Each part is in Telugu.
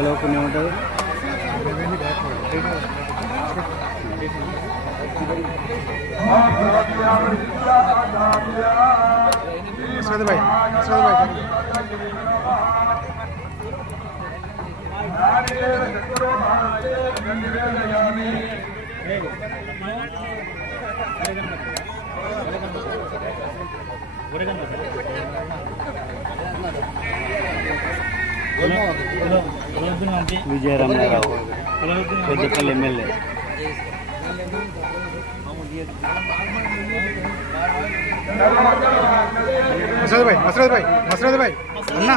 ఇట్లా పట్టుకోలేకుండా ఉంటుంది. భాయ్ భాయ్. విజయరామారావు పెద్దపల్లి ఎమ్మెల్యే. మసరద్ భాయ్ మసరద్ భాయ్ మసరద్ భాయ్. అన్నా.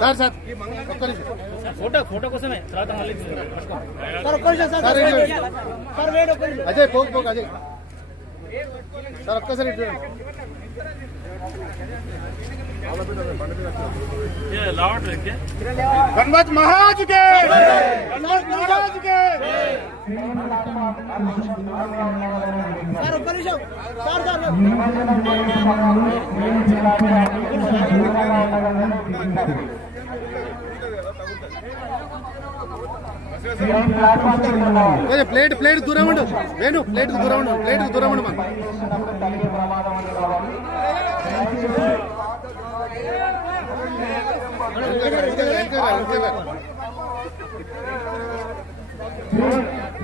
sir sir. ఒక్క నిమిషం. ఫోటో ఫోటో కోసమే. తర్వాత మళ్ళీ సార్ ఇటు. అజయ్ పోకు పోకు అజయ్. సార్ ఒక్కసారి కే! కొంచెం ప్లేట్ ప్లేట్ దూరం ఉండు. వేణు ప్లేట్ దూరం ఉండు ప్లేట్ దూరం ఉండు మన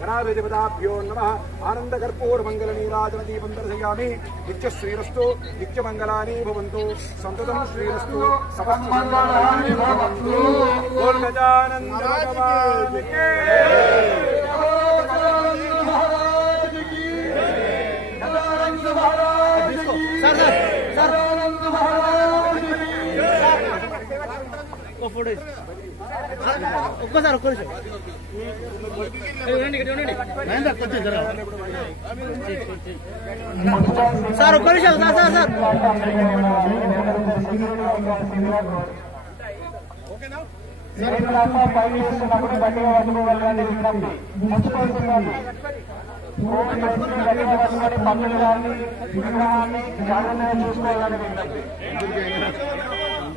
गणाभिदेवताभ्यो नमः। आनन्दकर्पूरमङ्गलनीराजनदीपं दर्शयामि। नित्यश्रीरस्तु नित्यमङ्गलानि भवन्तु। सन्ततं श्रीरस्तु समस्मङ्गलानि भवन्तु। ఒక్కసారి ఒక్క నిమిషం. సార్ ఒక్క నిమిషం. Sir sir sir.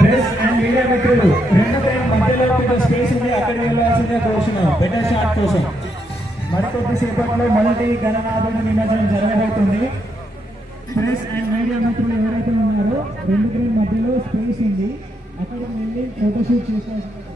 Press and media మిత్రులు రెండు లైన్ మధ్యలో ఒక స్పేస్ ఉంది అక్కడికి వెళ్ళాల్సిందే కోరుచున్నాం బెటర్ షాట్ కోసం. మరికొద్ది సేపట్లో మొదటి గణనాథుడి నిమజ్జనం జరగబోతుంది. ప్రెస్ అండ్ మీడియా మిత్రులు ఎవరైతే ఉన్నారో రెండు గ్రీన్ మధ్యలో స్పేస్ ఉంది. అక్కడికి వెళ్ళి ఫోటోషూట్ చేసుకోవాల్సింది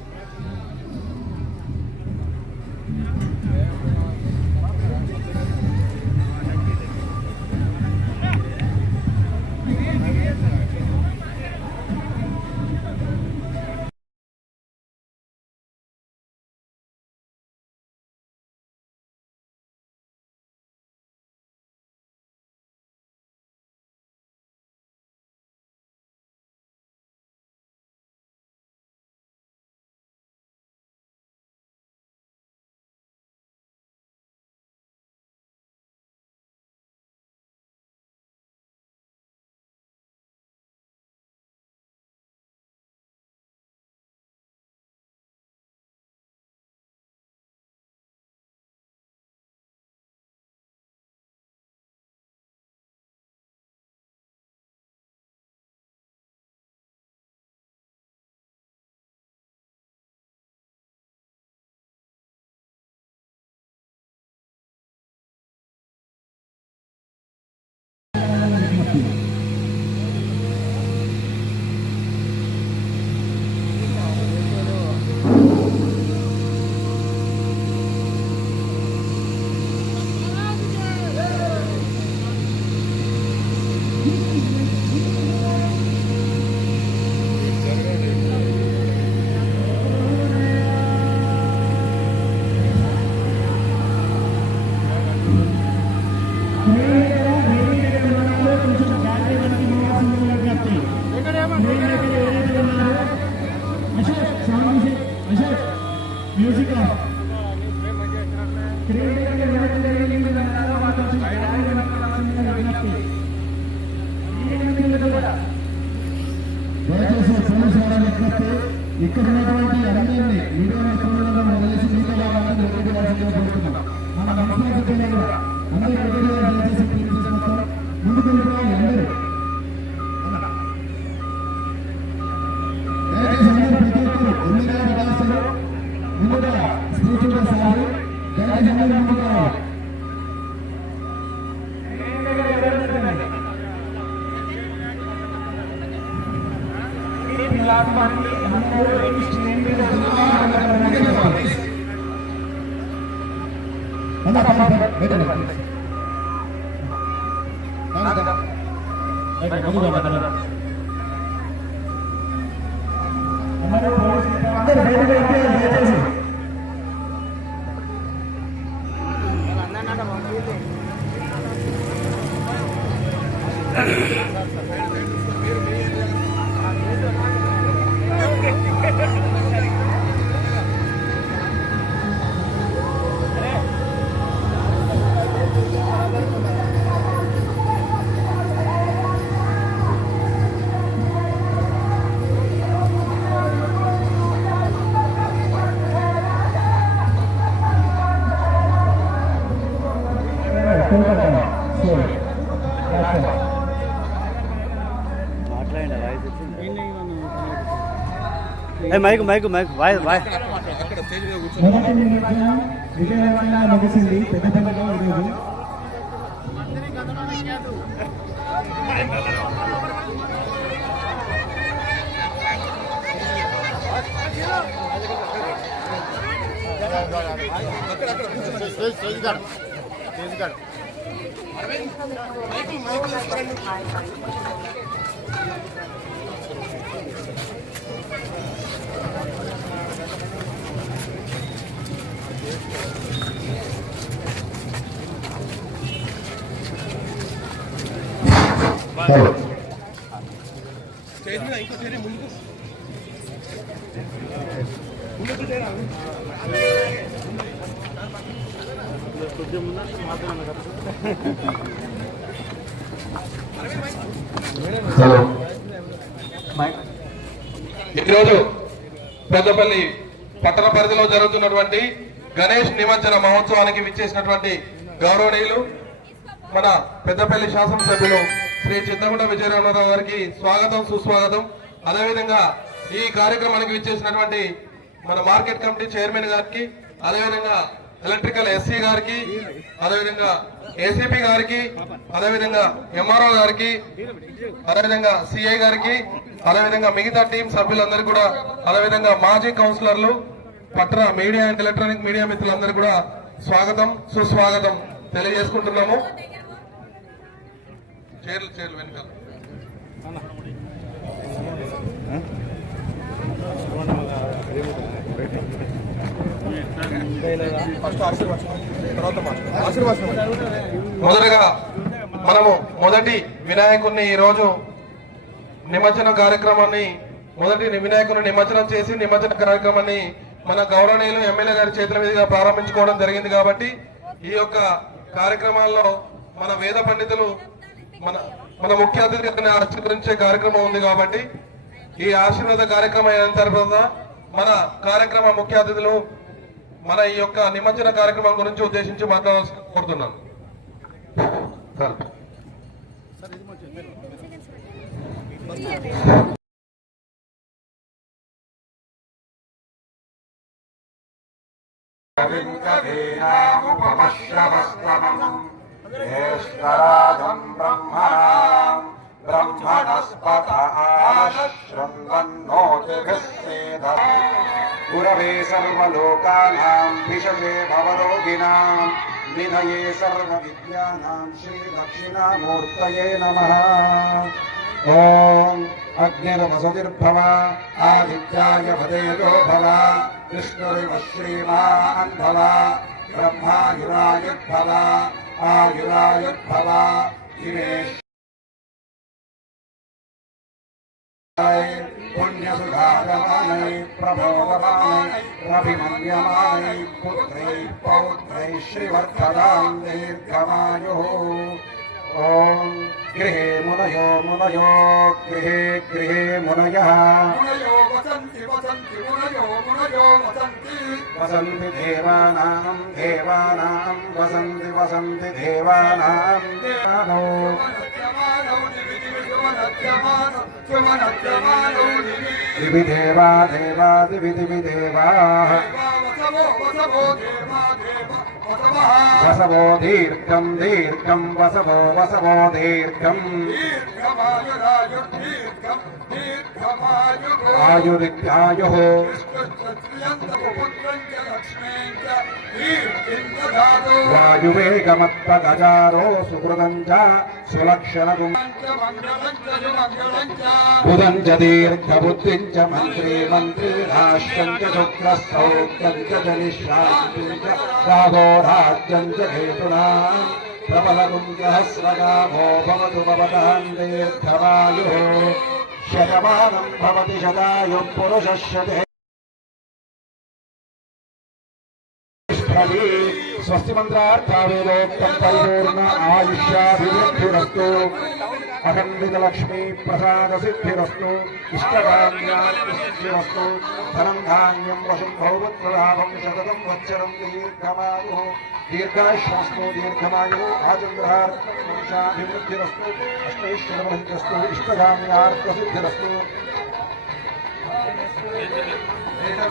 మ్యూజిక్ దయచేసి పోలీసు వారాన్ని ఎక్కిస్తే ఇక్కడ ఉన్నటువంటి అన్నింటిని వీడియోని చూడడం వదిలేసి మీతో వాళ్ళని రెడ్డి కోరుతున్నాం మన మనసులో అందరూ రెడ్డి దయచేసి ముందుకు వెళ్ళిపోవాలి. అందరూ బయటకు వెళ్ళిపోయారు దయచేసి మాట్లాడండి mic mic mic voice voice మొదటి నిమజ్జనం విజయవంతంగా ఈరోజు ఈరోజు పెద్దపల్లి పట్టణ పరిధిలో జరుగుతున్నటువంటి గణేష్ నిమజ్జన మహోత్సవానికి విచ్చేసినటువంటి గౌరవనీయులు మన పెద్దపల్లి శాసనసభ్యులు శ్రీ చింతకుంట విజయరామరావు గారికి స్వాగతం సుస్వాగతం. అదేవిధంగా ఈ కార్యక్రమానికి విచ్చేసినటువంటి మన మార్కెట్ కమిటీ చైర్మన్ గారికి అదేవిధంగా ఎలక్ట్రికల్ ఎస్సీ గారికి అదేవిధంగా ఏసీపీ గారికి అదేవిధంగా ఎంఆర్ఓ గారికి అదేవిధంగా సిఐ గారికి అదేవిధంగా మిగతా టీం సభ్యులందరూ కూడా అదేవిధంగా మాజీ కౌన్సిలర్లు పట్టణ మీడియా అండ్ ఎలక్ట్రానిక్ మీడియా మిత్రులందరూ కూడా స్వాగతం సుస్వాగతం తెలియజేసుకుంటున్నాము. చైర్లు చైర్లు వెనుక మొదటగా మనము మొదటి వినాయకుడిని ఈ రోజు నిమజ్జన కార్యక్రమాన్ని మొదటి వినాయకుని నిమజ్జనం చేసి నిమజ్జన కార్యక్రమాన్ని మన గౌరవనీయులు ఎమ్మెల్యే గారి చేతుల మీదుగా ప్రారంభించుకోవడం జరిగింది కాబట్టి ఈ యొక్క కార్యక్రమాల్లో మన వేద పండితులు మన మన ముఖ్య అతిథి గారిని ఆశీర్వదించే కార్యక్రమం ఉంది కాబట్టి ఈ ఆశీర్వాద కార్యక్రమం అయిన తర్వాత మన కార్యక్రమ ముఖ్య అతిథులు మన ఈ యొక్క నిమజ్జన కార్యక్రమం గురించి ఉద్దేశించి మాట్లాడాల్సి కోరుతున్నాను. సార్ ज्येष्ठराजम् ब्रह्मणाम् ब्रह्मणस्पत आशृण्वन्नोतिभिः सेद। गुरवे सर्वलोकानाम् विशजे भवरोगिणाम् निधये सर्वविद्यानाम् श्रीदक्षिणामूर्तये नमः। ॐ अग्निर्वसुतिर्भव आदित्याय भदेजो भव विष्णुरिव श्रीमान् भव ब्रह्मायुरायुर्भव आयुरायुर्भव इमे पुण्यसुधागमानै प्रभोगमानै रभिमन्यमानै पुत्रै पौत्रै श्रीवर्धदां दीर्घमायुः ॐ गृहे मुनयो मुनयो गृहे गृहे मुनयः मुनयो वसन्ति वसन्ति मुनयो मुनयो वसन्ति वसन्ति देवानां देवानां वसन्ति वसन्ति देवानां देवानो दिवि देवा देवा दिवि दिवि देवाः वसवो वसवो देवा देवा వసవో దీర్ఘం దీర్ఘం వసవో వసవో దీర్ఘం. ఆయురిత్యాయు వాయువేగమత్పగజారో సుహృదం చ సులక్షణం బుధం చ దీర్ఘబుద్ధిం చ మంత్రే మంత్రి రాష్ట్రం చ శుక్రస్థౌక్యం చ నిశ్రాంతిం చ రాగో రాజ్యం చ హేతునా ప్రబలగుం సహస్రగామో భవతు భవతాం దీర్ఘవాయుః శతమానం భవతి శతాయుః పురుషశతే स्वस्तिमन्त्रार्थावेदोक्तं परिपूर्ण अखंडितलक्ष्मी प्रसाद प्रसादसिद्धिरस्तु इष्टधान्यास्तु धनम धान्यं वसुं भौवत्प्रभावं शतकं वत्सरं दीर्घाश्वस्त दीर्घाश्वस्तु, दीर्घमायुः आचन्द्रार्थाभिवृद्धिरस्तु अष्टैश्वरवृद्धिरस्तु इष्टधान्यार्थसिद्धिरस्तु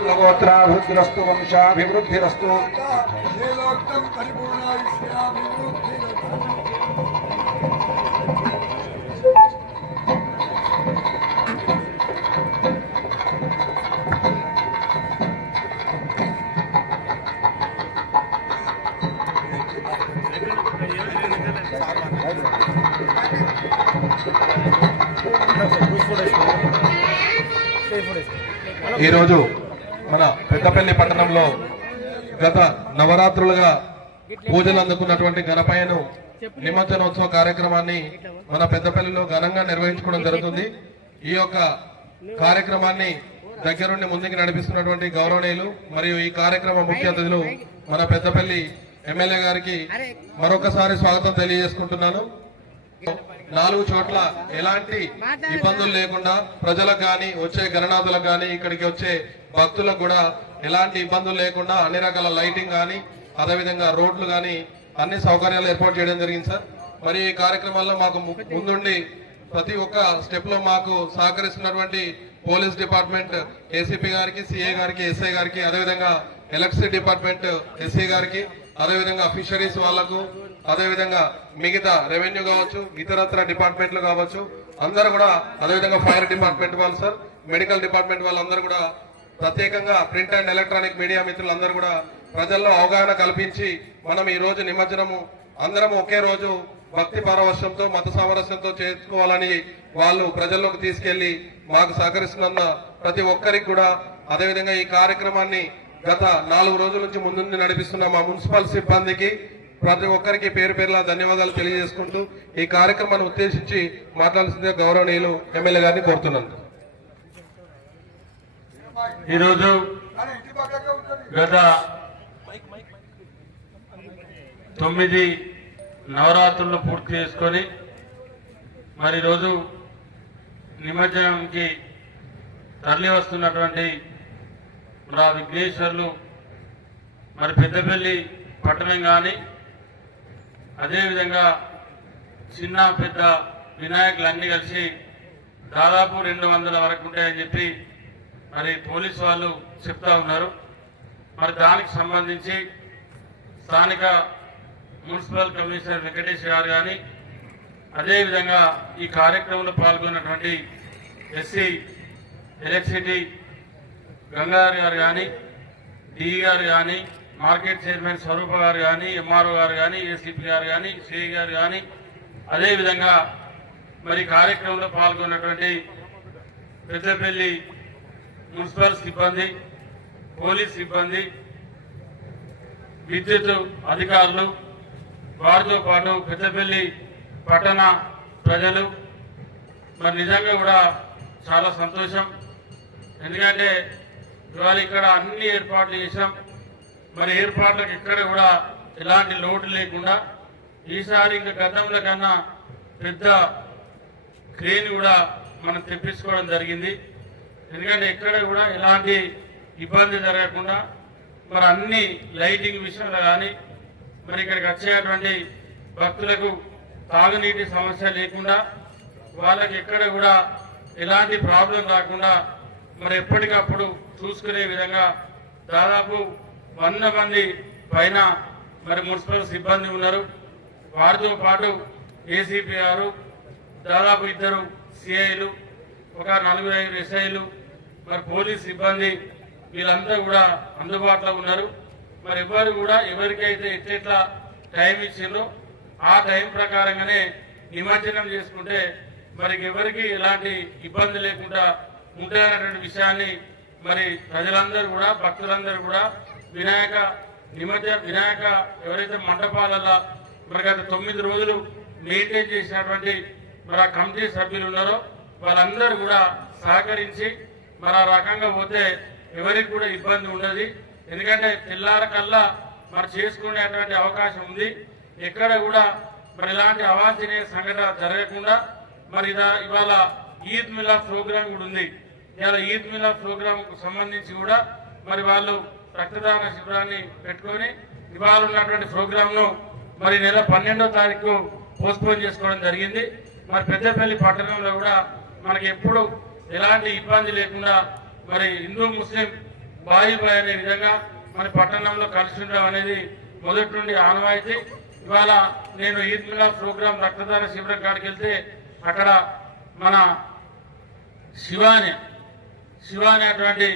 लोकोत्राभिवृद्धिरस्तु वंशाभिवृद्धिरस्तु ఈరోజు మన పెద్దపల్లి పట్టణంలో గత నవరాత్రులుగా పూజలు అందుకున్నటువంటి గణపయ్యను నిమజ్జనోత్సవ కార్యక్రమాన్ని మన పెద్దపల్లిలో ఘనంగా నిర్వహించుకోవడం జరుగుతుంది. ఈ యొక్క కార్యక్రమాన్ని దగ్గరుండి ముందుకు నడిపిస్తున్నటువంటి గౌరవనీయులు మరియు ఈ కార్యక్రమ ముఖ్య అతిథులు మన పెద్దపల్లి ఎమ్మెల్యే గారికి మరొకసారి స్వాగతం తెలియజేసుకుంటున్నాను. నాలుగు చోట్ల ఎలాంటి ఇబ్బందులు లేకుండా ప్రజలకు గాని వచ్చే గణనాథులకు గాని ఇక్కడికి వచ్చే భక్తులకు కూడా ఎలాంటి ఇబ్బందులు లేకుండా అన్ని రకాల లైటింగ్ గాని అదేవిధంగా రోడ్లు గాని అన్ని సౌకర్యాలు ఏర్పాటు చేయడం జరిగింది సార్. మరి ఈ కార్యక్రమాల్లో మాకు ముందుండి ప్రతి ఒక్క స్టెప్లో మాకు సహకరిస్తున్నటువంటి పోలీస్ డిపార్ట్మెంట్ ఏసీపీ గారికి సిఏ గారికి ఎస్ఐ గారికి అదేవిధంగా ఎలక్ట్రిసిటీ డిపార్ట్మెంట్ ఎస్సీ గారికి అదేవిధంగా ఫిషరీస్ వాళ్ళకు అదేవిధంగా మిగతా రెవెన్యూ కావచ్చు ఇతరత్ర డిపార్ట్మెంట్లు కావచ్చు అందరూ కూడా అదేవిధంగా ఫైర్ డిపార్ట్మెంట్ వాళ్ళు సార్ మెడికల్ డిపార్ట్మెంట్ వాళ్ళందరూ కూడా ప్రత్యేకంగా ప్రింట్ అండ్ ఎలక్ట్రానిక్ మీడియా మిత్రులందరూ కూడా ప్రజల్లో అవగాహన కల్పించి మనం ఈ రోజు నిమజ్జనము అందరం ఒకే రోజు భక్తి పారవశ్యంతో మత సామరస్యంతో చేసుకోవాలని వాళ్ళు ప్రజల్లోకి తీసుకెళ్ళి మాకు సహకరిస్తున్న ప్రతి ఒక్కరికి కూడా అదేవిధంగా ఈ కార్యక్రమాన్ని గత నాలుగు రోజుల నుంచి ముందుండి నడిపిస్తున్న మా మున్సిపల్ సిబ్బందికి ప్రతి ఒక్కరికి పేరు పేరులా ధన్యవాదాలు తెలియజేసుకుంటూ ఈ కార్యక్రమాన్ని ఉద్దేశించి మాట్లాడాల్సిందిగా గౌరవనీయులు ఎమ్మెల్యే గారిని కోరుతున్నాను. ఈరోజు గత తొమ్మిది నవరాత్రులు పూర్తి చేసుకొని మరి రోజు నిమజ్జనంకి తరలి వస్తున్నటువంటి మా విఘ్నేశ్వర్లు మరి పెద్దపల్లి పట్టణం కానీ అదేవిధంగా చిన్న పెద్ద వినాయకులు అన్నీ కలిసి దాదాపు రెండు వందల వరకు ఉంటాయని చెప్పి మరి పోలీసు వాళ్ళు చెప్తా ఉన్నారు. మరి దానికి సంబంధించి స్థానిక మున్సిపల్ కమిషనర్ వెంకటేష్ గారు కానీ అదేవిధంగా ఈ కార్యక్రమంలో పాల్గొన్నటువంటి ఎస్సీ ఎలక్ట్రిసిటీ గంగారు గారు కానీ డిఈ గారు కానీ మార్కెట్ చైర్మన్ స్వరూప గారు కానీ ఎంఆర్ఓ గారు కానీ ఏసీపీ గారు కానీ సిఐ గారు కానీ అదేవిధంగా మరి కార్యక్రమంలో పాల్గొన్నటువంటి పెద్దపల్లి మున్సిపల్ సిబ్బంది పోలీస్ సిబ్బంది విద్యుత్ అధికారులు వారితో పాటు పెద్దపల్లి పట్టణ ప్రజలు. మరి నిజంగా కూడా చాలా సంతోషం. ఎందుకంటే ఇవాళ ఇక్కడ అన్ని ఏర్పాట్లు చేశాం. మరి ఏర్పాట్లకు ఎక్కడ కూడా ఎలాంటి లోటు లేకుండా ఈసారి ఇంకా గతంలో కన్నా పెద్ద క్రేన్ కూడా మనం తెప్పించుకోవడం జరిగింది. ఎందుకంటే ఎక్కడ కూడా ఎలాంటి ఇబ్బంది జరగకుండా మరి అన్ని లైటింగ్ విషయంలో కానీ మరి ఇక్కడికి వచ్చేటువంటి భక్తులకు తాగునీటి సమస్య లేకుండా వాళ్ళకి ఎక్కడ కూడా ఎలాంటి ప్రాబ్లం రాకుండా మరి ఎప్పటికప్పుడు చూసుకునే విధంగా దాదాపు వంద మంది పైన మరి మున్సిపల్ సిబ్బంది ఉన్నారు. వారితో పాటు ఏసీపీ గారు దాదాపు ఇద్దరు సిఐలు ఒక నలుగురు ఐదు ఎస్ఐలు మరి పోలీస్ సిబ్బంది వీళ్ళంతా కూడా అందుబాటులో ఉన్నారు. మరి ఎవరు కూడా ఎవరికైతే ఎట్లెట్లా టైం ఇచ్చిందో ఆ టైం ప్రకారంగానే నిమజ్జనం చేసుకుంటే మరి ఎవరికి ఎలాంటి ఇబ్బంది లేకుండా ఉంటారనేటువంటి విషయాన్ని మరి ప్రజలందరూ కూడా భక్తులందరూ కూడా వినాయక నిమజ్జ వినాయక ఎవరైతే మండపాలలో మరి గత తొమ్మిది రోజులు మెయింటైన్ చేసినటువంటి మరి కమిటీ సభ్యులు ఉన్నారో వాళ్ళందరూ కూడా సహకరించి మరి ఆ రకంగా పోతే ఎవరికి కూడా ఇబ్బంది ఉండదు. ఎందుకంటే తెల్లారకల్లా మరి చేసుకునేటువంటి అవకాశం ఉంది. ఎక్కడ కూడా మరి ఇలాంటి అవాంఛనీయ సంఘటన జరగకుండా మరి ఇవాళ ఈద్ మిలా ప్రోగ్రాం కూడా ఉంది. ఇవాళ ఈద్ మిలా ప్రోగ్రాంకు సంబంధించి కూడా మరి వాళ్ళు రక్తదాన శిబిరాన్ని పెట్టుకొని ఇవాళ ఉన్నటువంటి ప్రోగ్రామ్ను మరి నెల పన్నెండో తారీఖు పోస్ట్పోన్ చేసుకోవడం జరిగింది. మరి పెద్దపల్లి పట్టణంలో కూడా మనకి ఎప్పుడు ఎలాంటి ఇబ్బంది లేకుండా మరి హిందూ ముస్లిం బాయి బాయ్ అనే విధంగా మరి పట్టణంలో కలిసి ఉండడం అనేది మొదటి నుండి ఆనవాయితీ. ఇవాళ నేను ఈద్మిలా ప్రోగ్రాం రక్తదాన శిబిరం కాడికి వెళ్తే అక్కడ మన శివాని శివాని అటువంటి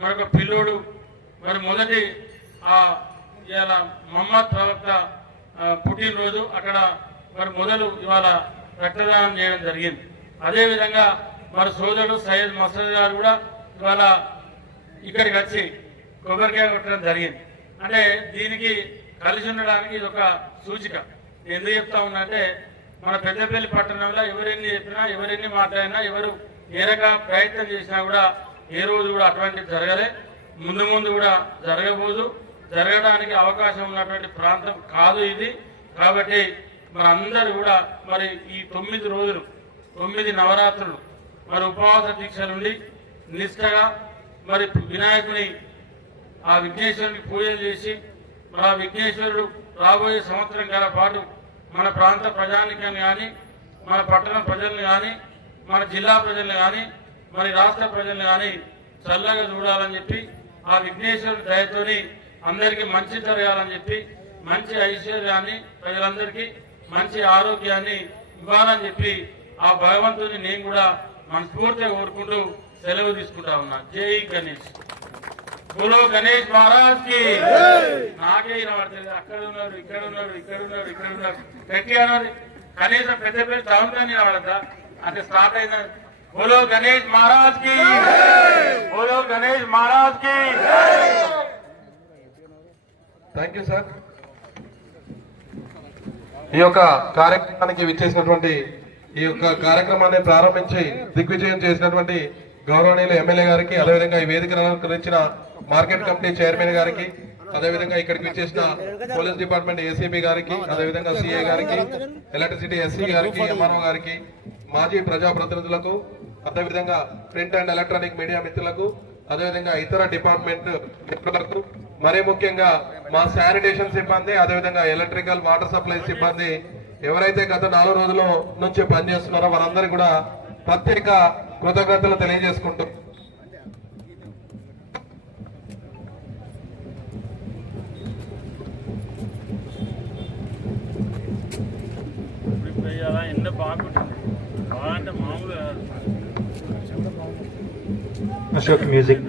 మరొక పిల్లోడు మరి మొదటి ఆ ఇవాళ మహమ్మద్ ప్రవక్త పుట్టినరోజు అక్కడ మరి మొదలు ఇవాళ రక్తదానం చేయడం జరిగింది. అదేవిధంగా మరి సోదరుడు సయ్యద్ మసద్ గారు కూడా ఇవాళ ఇక్కడికి వచ్చి కొబ్బరికాయ కొట్టడం జరిగింది. అంటే దీనికి కలిసి ఉండడానికి ఇది ఒక సూచిక. ఎందుకు చెప్తా ఉన్నా అంటే మన పెద్దపల్లి పట్టణంలో ఎవరెన్ని చెప్పినా ఎవరెన్ని మాట్లాడినా ఎవరు ఏ ప్రయత్నం చేసినా కూడా ఏ రోజు కూడా అటువంటిది జరగలే. ముందు ముందు కూడా జరగబోదు. జరగడానికి అవకాశం ఉన్నటువంటి ప్రాంతం కాదు ఇది. కాబట్టి మన కూడా మరి ఈ తొమ్మిది రోజులు తొమ్మిది నవరాత్రులు మరి ఉపవాస దీక్ష నుండి నిష్ఠగా మరి వినాయకుని ఆ విఘ్నేశ్వరుని పూజలు చేసి మరి ఆ విఘ్నేశ్వరుడు రాబోయే సంవత్సరం గల పాటు మన ప్రాంత ప్రజానికని కానీ మన పట్టణ ప్రజల్ని కానీ మన జిల్లా ప్రజల్ని కానీ మరి రాష్ట్ర ప్రజల్ని కానీ చల్లగా చూడాలని చెప్పి ఆ విఘ్నేశ్వరుడి దయతోని అందరికీ మంచి జరగాలని చెప్పి మంచి ఐశ్వర్యాన్ని ప్రజలందరికీ మంచి ఆరోగ్యాన్ని ఇవ్వాలని చెప్పి ఆ భగవంతుని నేను కూడా మనస్ఫూర్తిగా కోరుకుంటూ సెలవు తీసుకుంటా ఉన్నా. జై గణేష్. బోలో గణేష్ మహారాజ్కి. నాకే వినబడుతుంది అక్కడ ఉన్నారు ఇక్కడ ఉన్నారు ఇక్కడ ఉన్నారు ఇక్కడ ఉన్నారు. గట్టిగా అన్నారు. కనీసం పెద్ద పెద్ద టౌన్ కానీ వినబడద్దా? అంటే స్టార్ట్ అయిన बोलो గణేష్ महाराज की बोलो గణేష్ మహారాజ్కి థ్యాంక్ యూ సార్ ఈ యొక్క కార్యక్రమానికి విచ్చేసినటువంటి ఈ యొక్క కార్యక్రమాన్ని ప్రారంభించి దిగ్విజయం చేసినటువంటి గౌరవనీయులు ఎమ్మెల్యే గారికి అదేవిధంగా ఈ వేదిక అలంకరించిన మార్కెట్ కమిటీ చైర్మన్ గారికి అదేవిధంగా ఇక్కడికి విచ్చేసిన పోలీస్ డిపార్ట్మెంట్ ఏసీబీ గారికి అదేవిధంగా సిఏ గారికి ఎలక్ట్రిసిటీ ఎస్సీ గారికి ఎంఆర్ఓ గారికి మాజీ ప్రజాప్రతినిధులకు అదేవిధంగా ప్రింట్ అండ్ ఎలక్ట్రానిక్ మీడియా మిత్రులకు అదేవిధంగా ఇతర డిపార్ట్మెంట్ మిత్రులకు మరీ ముఖ్యంగా మా శానిటేషన్ సిబ్బంది అదేవిధంగా ఎలక్ట్రికల్ వాటర్ సప్లై సిబ్బంది ఎవరైతే గత నాలుగు రోజుల నుంచి పనిచేస్తున్నారో వారందరూ కూడా ప్రత్యేక కృతజ్ఞతలు తెలియజేసుకుంటూ. బాగుంటుంది. బాగా అంటే మామూలుగా కాదు. అశోక్ మ్యూజిక్